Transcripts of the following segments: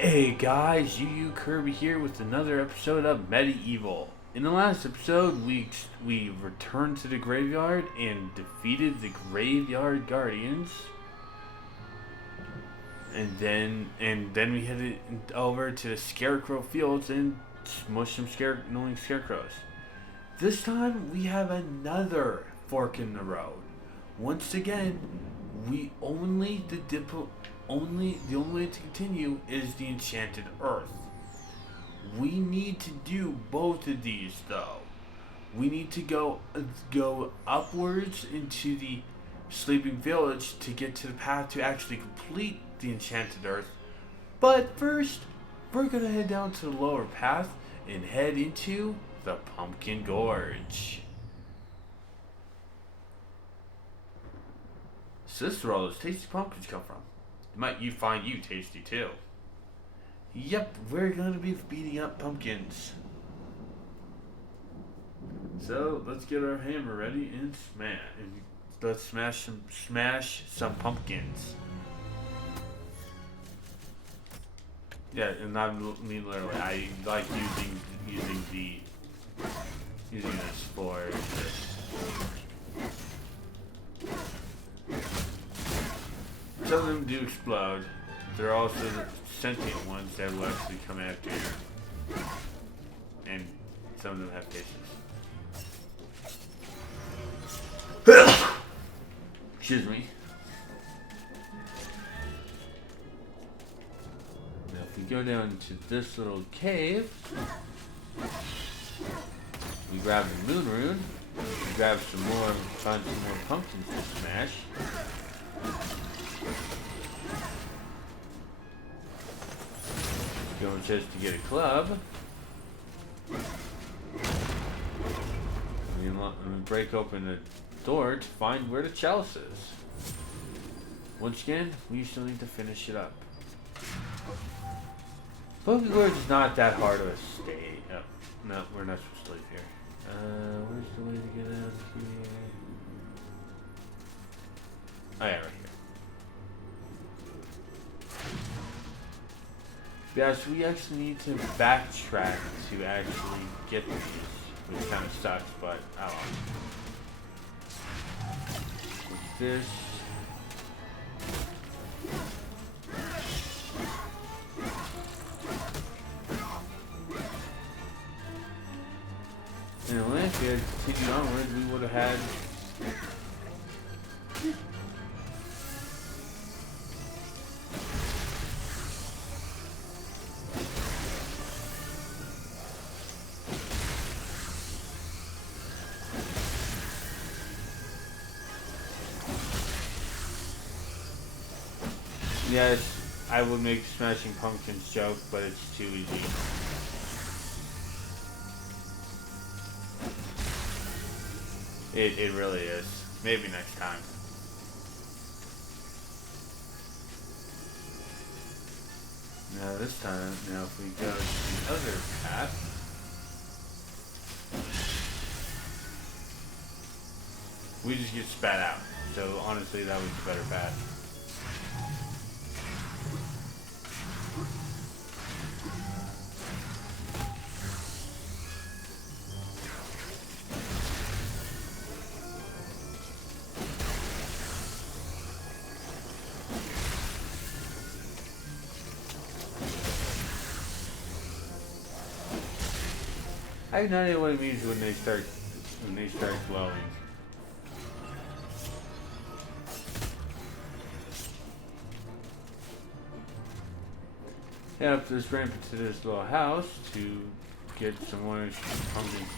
Hey guys, Yuyukirby here with another episode of Medivil. In the last episode, we returned to the graveyard and defeated the graveyard guardians, and then we headed over to the scarecrow fields and smushed some annoying scarecrows. This time we have another fork in the road. Once again, we the only way to continue is the enchanted earth. We need to do both of these though. We need to go upwards into the sleeping village to get to the path to actually complete the enchanted earth. But first, we're gonna head down to the lower path and head into the Pumpkin Gorge. So this is where all those tasty pumpkins come from. You find you tasty too. Yep, we're gonna be beating up pumpkins. So let's get our hammer ready and let's smash some pumpkins. Yeah, and I mean literally, I like using this for this. Some of them do explode. There are also the sentient ones that will actually come after you. And some of them have faces. Excuse me. Now if we go down to this little cave, we grab the moon rune, we grab find some more pumpkins to smash. Going just to get a club. We break open the door to find where the chalice is. Once again, we still need to finish it up. Pumpkin Gorge is not that hard of a stay. Oh, no, we're not supposed to leave here. Where's the way to get out of here? Oh yeah, right here. Yeah, so we actually need to backtrack to actually get these, which kind of sucks, but oh well. With this. Anyway, if we had continued onward, we would have had. Yes, I would make smashing pumpkins joke, but it's too easy. It really is. Maybe next time. Now this time, if we go to the other path, we just get spat out. So honestly, that was the better path. I have no idea what it means when they start glowing. Yeah, just ramp into this little house to get some more pumpkins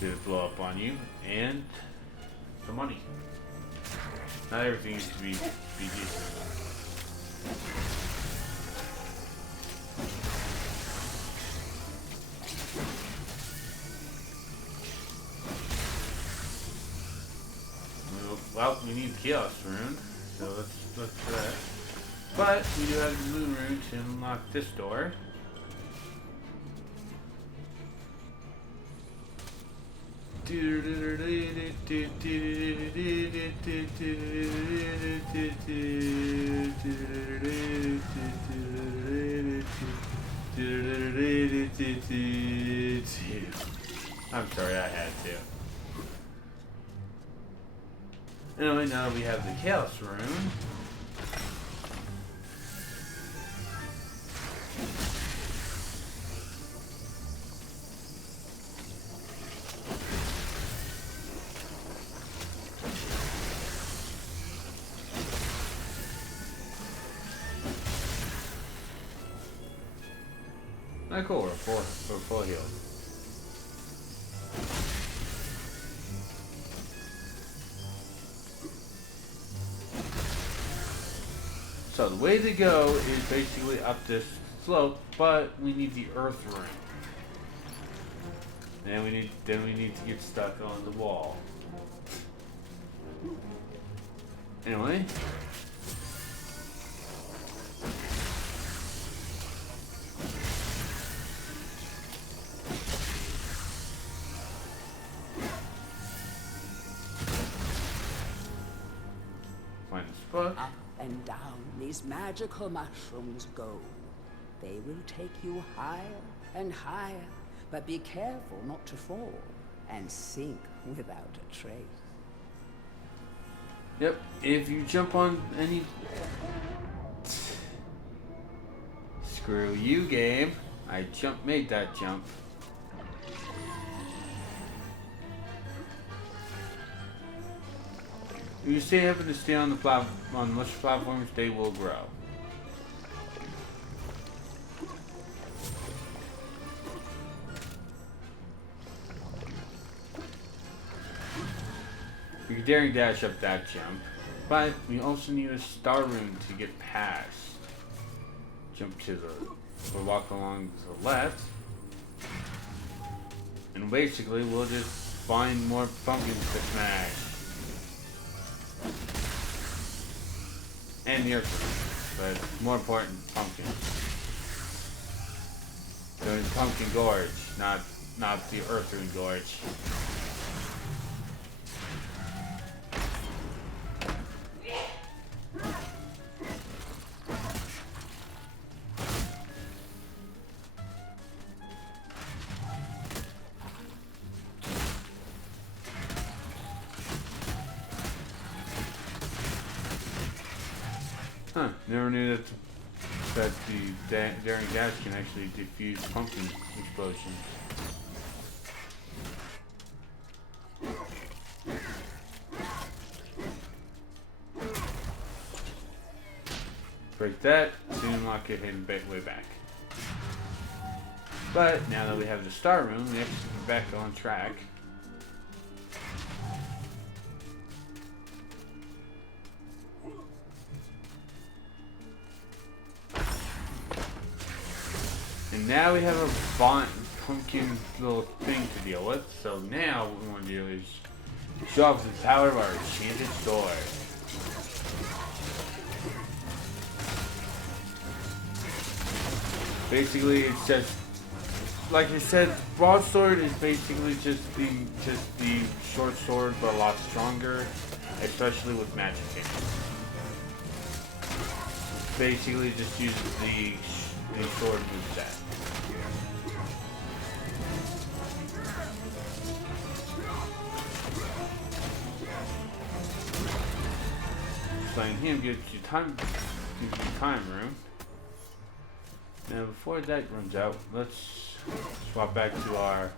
to blow up on you, and some money. Not everything needs to be decent. Well, we need the chaos rune, so let's do that. But we do have the moon rune to unlock this door. I'm sorry, I had to. Anyway, now we have the Chaos Rune. Oh, cool, we're full healed. So the way to go is basically up this slope, but we need the Earth Ring. And then we need to get stuck on the wall. Anyway. Find this book. Up and down these magical mushrooms go. They will take you higher and higher, but be careful not to fall and sink without a trace. Yep, if you jump on any... Screw you, game. I made that jump. If you stay happen to stay on the on lush platforms, they will grow. You can daring dash up that jump, but we also need a star rune to get past. Jump to the, or walk along to the left, and basically we'll just find more pumpkins to smash. And the earth, but more important, pumpkin. So it's Pumpkin Gorge, not the Earth Rune Gorge. Huh, never knew that the daring gas can actually defuse pumpkin explosions. Break that, soon unlock it hidden way back. But now that we have the star room, we actually get back on track. And now we have a pumpkin little thing to deal with. So now what we want to do is show off the power of our enchanted sword. Basically, it's just like I said, broadsword is basically just the short sword, but a lot stronger, especially with magic damage. Basically, just uses the sword moveset. Slaying him gives you time room. Now before that runs out, let's swap back to our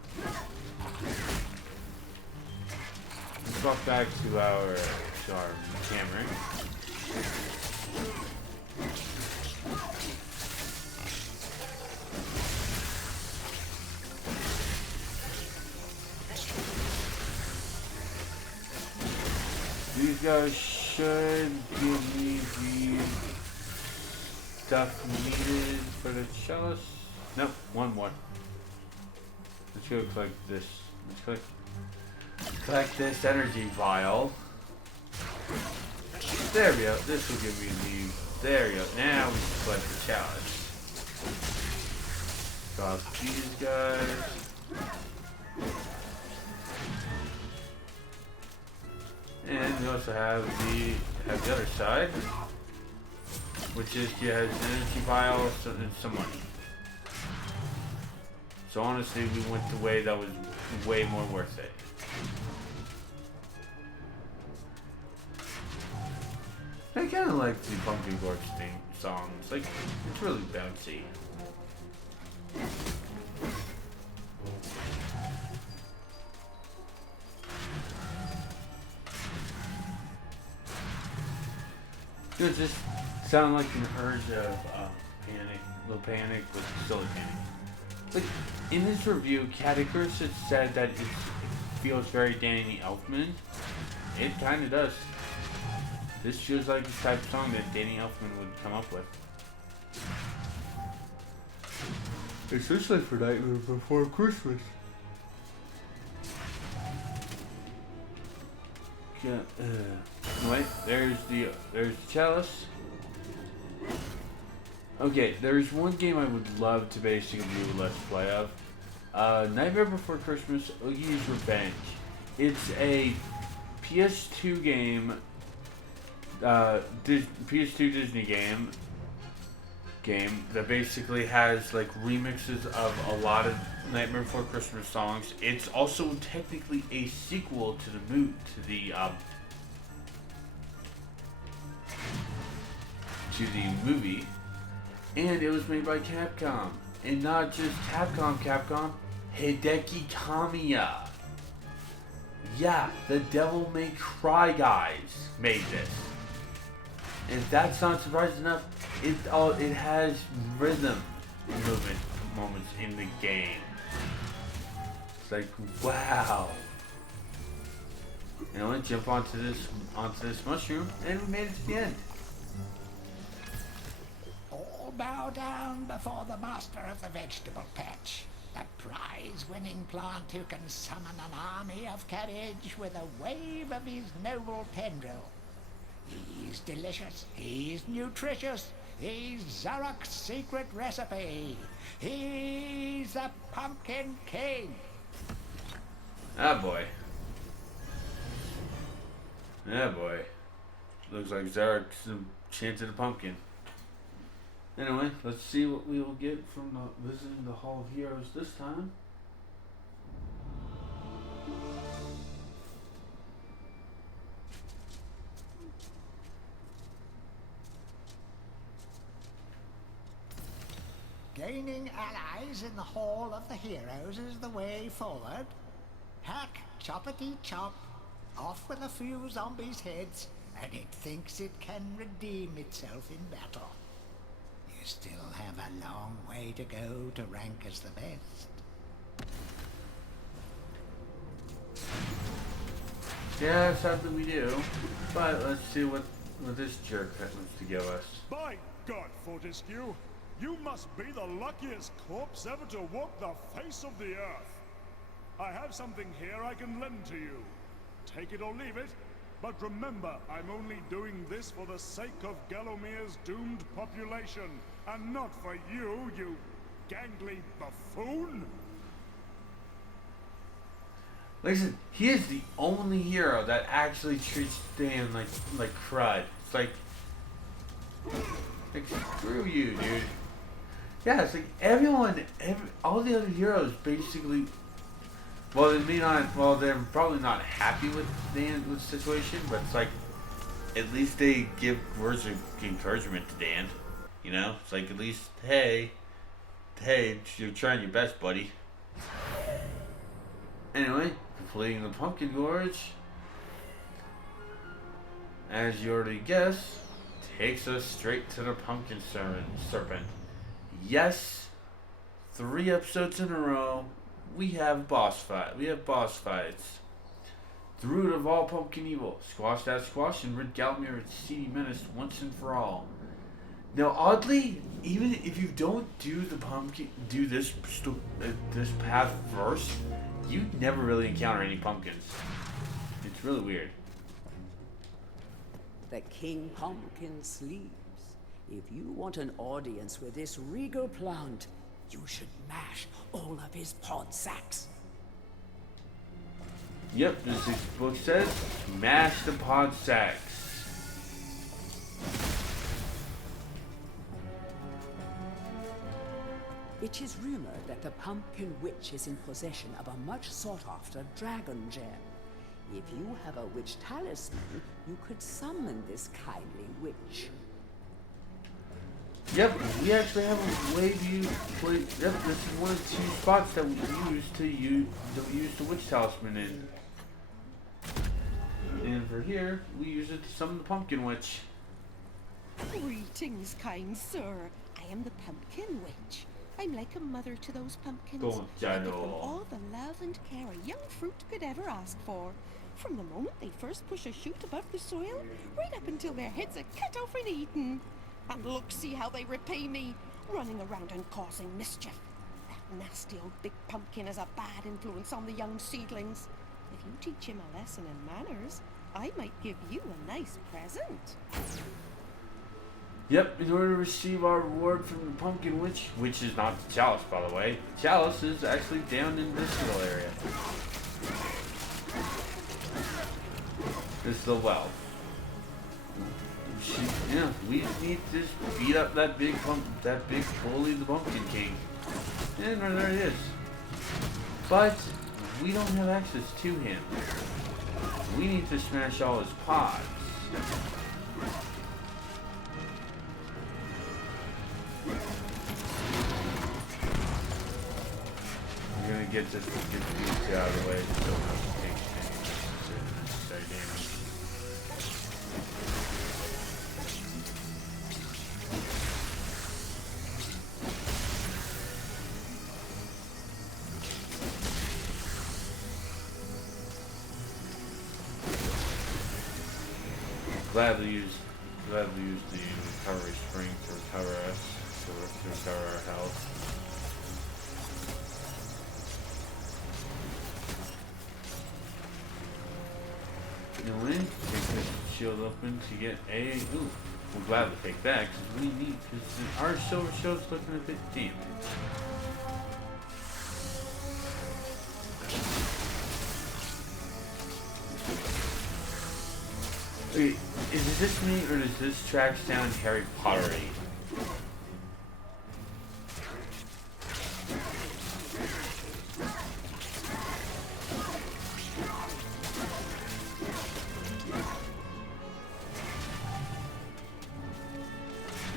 camera. These guys should give me the stuff needed for the chalice. Nope, one more. Let's go collect this. Let's collect this energy vial. There we go. This will give me the. There we go. Now we can collect the chalice. Drop these guys. And we also have the other side, which is has an energy vial and some money. So honestly, we went the way that was way more worth it. I kind of like the Pumpkin Gorge theme songs. Like, it's really bouncy. It just sound like an urge of Panic, Little Panic with Silly Panic. Like, in his review, Catacurse had said that it feels very Danny Elfman. It kind of does. This feels like the type of song that Danny Elfman would come up with. Especially for Nightmare Before Christmas. Yeah, wait, there's the chalice. Okay, there's one game I would love to basically do a Let's Play of. Nightmare Before Christmas, Oogie's Revenge. It's a PS2 game, PS2 Disney game that basically has like remixes of a lot of Nightmare Before Christmas songs. It's also technically a sequel to the movie, and it was made by Capcom, and not just Capcom, Hideki Kamiya. Yeah, the Devil May Cry guys made this. And if that's not surprising enough, it has rhythm movement moments in the game. It's like, wow. And I want to jump onto this mushroom, and we made it to the end. All bow down before the master of the vegetable patch, the prize-winning plant who can summon an army of cabbage with a wave of his noble tendril. He's delicious, he's nutritious, he's Zarok's secret recipe. He's the Pumpkin King. Ah boy. Yeah boy. Looks like Zarok's enchanted a pumpkin. Anyway, let's see what we will get from visiting the Hall of Heroes this time. Gaining allies in the Hall of the Heroes is the way forward. Hack, choppity chop, off with a few zombies' heads, and it thinks it can redeem itself in battle. You still have a long way to go to rank as the best. Yeah, sadly we do. But let's see what this jerk wants to give us. By God, Fortescue, you must be the luckiest corpse ever to walk the face of the earth. I have something here I can lend to you. Take it or leave it, but remember, I'm only doing this for the sake of Gallowmere's doomed population, and not for you, you gangly buffoon. Listen, he is the only hero that actually treats Dan like crud. It's like screw you, dude. Yeah, it's like all the other heroes basically. Well, they're probably not happy with Dan with the situation, but it's like at least they give words of encouragement to Dan. You know, it's like at least hey, you're trying your best, buddy. Anyway, completing the Pumpkin Gorge, as you already guessed, takes us straight to the Pumpkin Serpent. Yes, 3 episodes in a row, we have boss fights. The root of all pumpkin evil. Squash that squash and rid Gallowmere its seedy menace once and for all. Now, oddly, even if you don't do this path first, you never really encounter any pumpkins. It's really weird. The King Pumpkin sleeps. If you want an audience with this regal plant, you should mash all of his pod sacks. Yep, as this book says, mash the pod sacks. It is rumored that the Pumpkin Witch is in possession of a much sought-after dragon gem. If you have a witch talisman, you could summon this kindly witch. Yep, we actually have a way to use. Yep, this is one of 2 spots that we use the witch talisman in. And for here, we use it to summon the pumpkin witch. Greetings, kind sir. I am the Pumpkin Witch. I'm like a mother to those pumpkins. Don't I give them know. all the love and care a young fruit could ever ask for. From the moment they first push a shoot above the soil, right up until their heads are cut off and eaten. And look, see how they repay me, running around and causing mischief. That nasty old big pumpkin has a bad influence on the young seedlings. If you teach him a lesson in manners, I might give you a nice present. Yep, in order to receive our reward from the pumpkin witch, which is not the chalice, by the way. The chalice is actually down in this little area. This is the well. We just need to just beat up that big bully, the Pumpkin King. And there it is. But we don't have access to him. We need to smash all his pods. We're gonna get this beat out of the way so we don't have to take any unnecessary damage. Gladly use the recovery spring to recover us, to recover our health. And then take this shield open to get a. Ooh, we'll gladly take that because we need. Because our silver shield's looking a bit damaged. Wait, is this me or does this track sound Harry Pottery?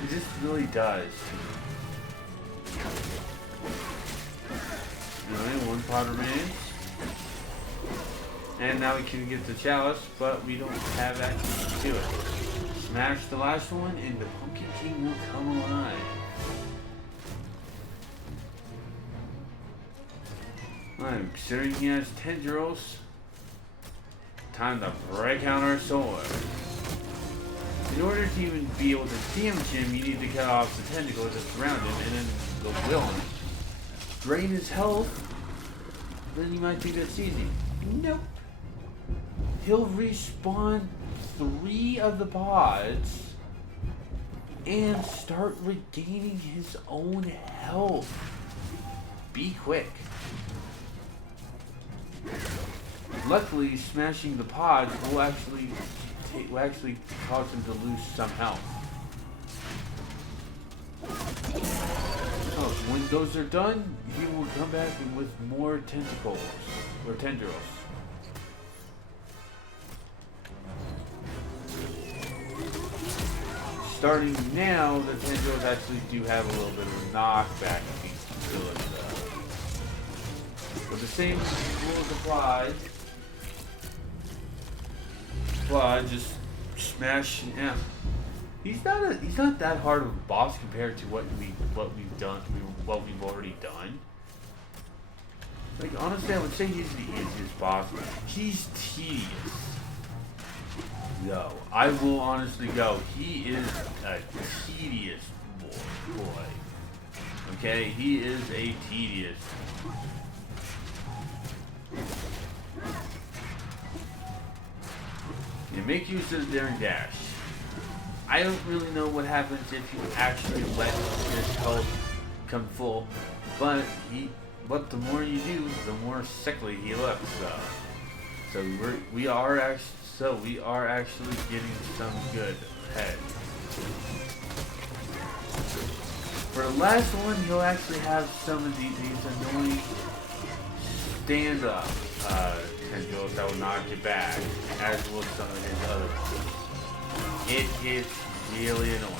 It just really does. Alright, 1 pot remains. And now we can get the chalice, but we don't have access to it. Smash the last one and the Pumpkin King will come alive. I'm considering he has tendrils. Time to break out our sword. In order to even be able to damage him, you need to cut off the tentacles that surround him and then go will him. Drain his health, then you might think that's easy. Nope. He'll respawn 3 of the pods and start regaining his own health. Be quick. Luckily, smashing the pods will actually cause him to lose some health. Oh, when those are done, he will come back with more tentacles or tendrils. Starting now, the tendrils actually do have a little bit of a knockback ability though. But the same rules apply. Just smash. Yeah, he's not that hard of a boss compared to what we've already done. Like honestly, I would say he's the easiest boss. He's tedious. No, I will honestly go. He is a tedious boy. Okay, he is a tedious. You make use of the daring dash. I don't really know what happens if you actually let his health come full, but the more you do, the more sickly he looks. So we are actually getting some good head. For the last one, you'll actually have some of these annoying stand-up tendrils that will knock you back, as will some of his other ones. It is really annoying.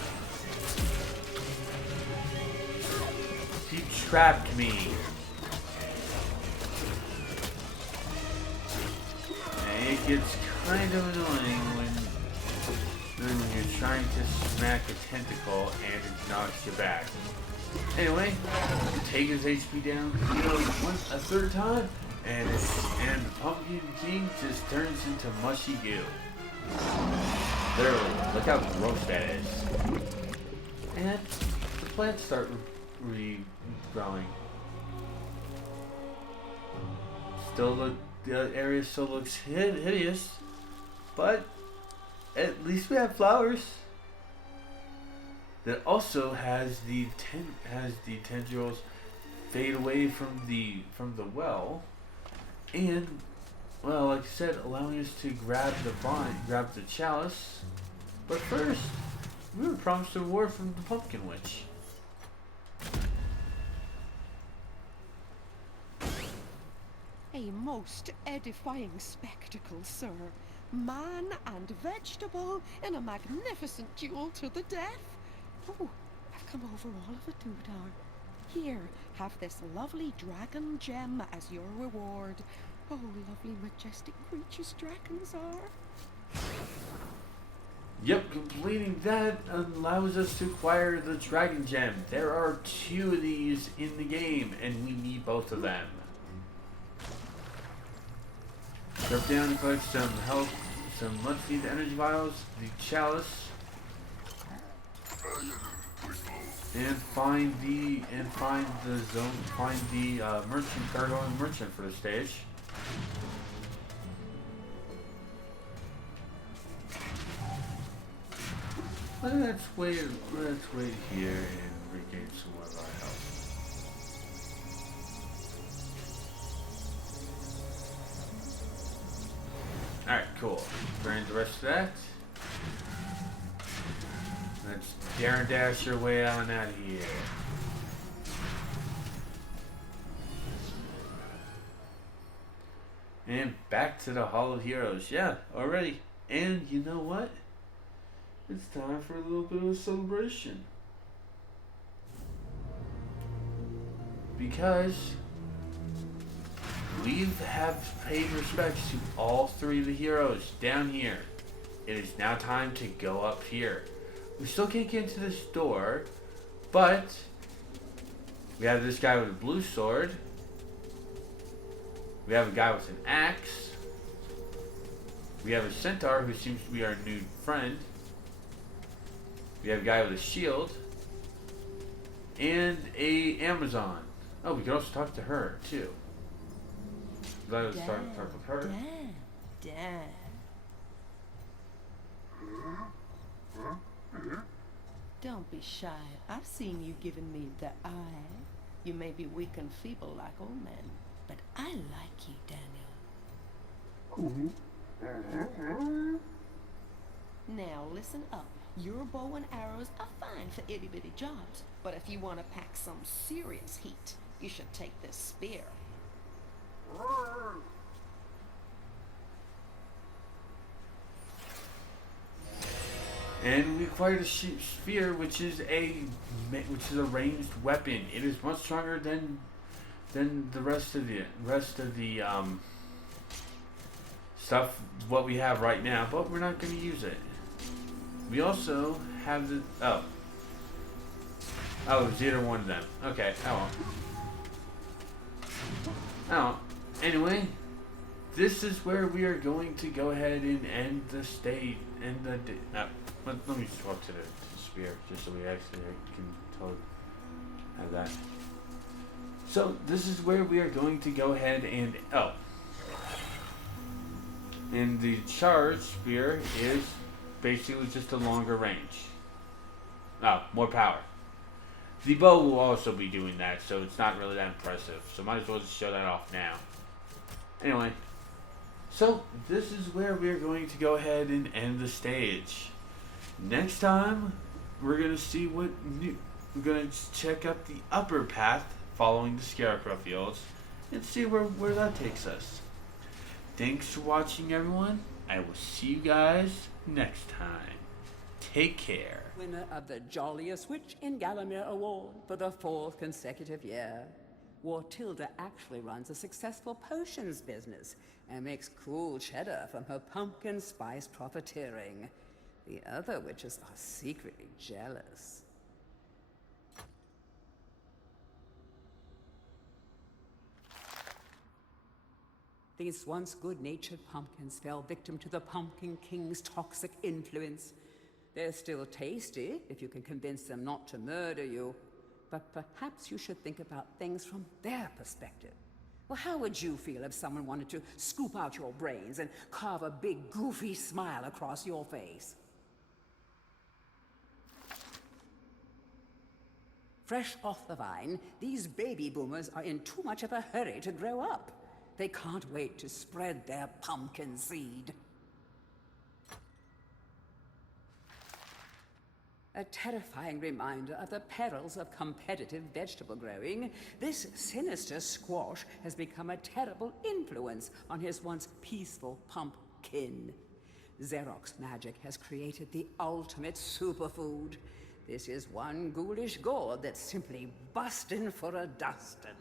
He trapped me. And it gets kind of annoying when you're trying to smack a tentacle and it knocks you back. Anyway, take his HP down, a third time, and the Pumpkin King just turns into mushy goo. Literally, look how gross that is. And the plants start regrowing. The area still looks hideous, but at least we have flowers. That also has the tendrils fade away from the well, and well, like I said, allowing us to grab the chalice. But first, we were promised a reward from the Pumpkin Witch. A most edifying spectacle, sir. Man and vegetable in a magnificent duel to the death. Oh, I've come over all of a doodah. Here, have this lovely dragon gem as your reward. Oh, lovely majestic creatures dragons are. Yep, completing that allows us to acquire the dragon gem. There are 2 of these in the game, and we need both of them. Drop down and collect some health, some much-needed energy vials, the chalice, and find the merchant, cargo and merchant for the stage. Let's wait here and regain some more of our health. Alright, cool. Burn the rest of that. Let's dare and dash your way on out of here. And back to the Hall of Heroes. Yeah, already. And you know what? It's time for a little bit of a celebration. Because we have paid respects to all 3 of the heroes down here. It is now time to go up here. We still can't get into this door, but we have this guy with a blue sword. We have a guy with an axe. We have a centaur who seems to be our new friend. We have a guy with a shield. And a Amazon. Oh, we can also talk to her, too. Let us talk with her. Dad. Don't be shy. I've seen you giving me the eye. You may be weak and feeble like old men, but I like you, Daniel. Now listen up. Your bow and arrows are fine for itty-bitty jobs, but if you want to pack some serious heat, you should take this spear. And we acquired a spear, which is a ranged weapon. It is much stronger than the rest of the stuff what we have right now, but we're not going to use it. We also have the it's either one of them. Okay, Anyway, this is where we are going to go ahead and end the state. Let me swap to the spear, just so we actually can totally have that. So, this is where we are going to go ahead and... And the charge spear is basically just a longer range. More power. The bow will also be doing that, so it's not really that impressive. So might as well just show that off now. Anyway, so this is where we're going to go ahead and end the stage. Next time, we're going to see what We're gonna just check up the upper path following the Scarecrow Fields and see where that takes us. Thanks for watching, everyone. I will see you guys next time. Take care. Winner of the Jolliest Witch in Gallimere Award for the 4th consecutive year. Wartilda actually runs a successful potions business and makes cool cheddar from her pumpkin spice profiteering. The other witches are secretly jealous. These once good-natured pumpkins fell victim to the Pumpkin King's toxic influence. They're still tasty if you can convince them not to murder you, but perhaps you should think about things from their perspective. Well, how would you feel if someone wanted to scoop out your brains and carve a big, goofy smile across your face? Fresh off the vine, these baby boomers are in too much of a hurry to grow up. They can't wait to spread their pumpkin seed. A terrifying reminder of the perils of competitive vegetable growing, this sinister squash has become a terrible influence on his once peaceful pumpkin. Xerox magic has created the ultimate superfood. This is one ghoulish gourd that's simply bustin' for a dustin'.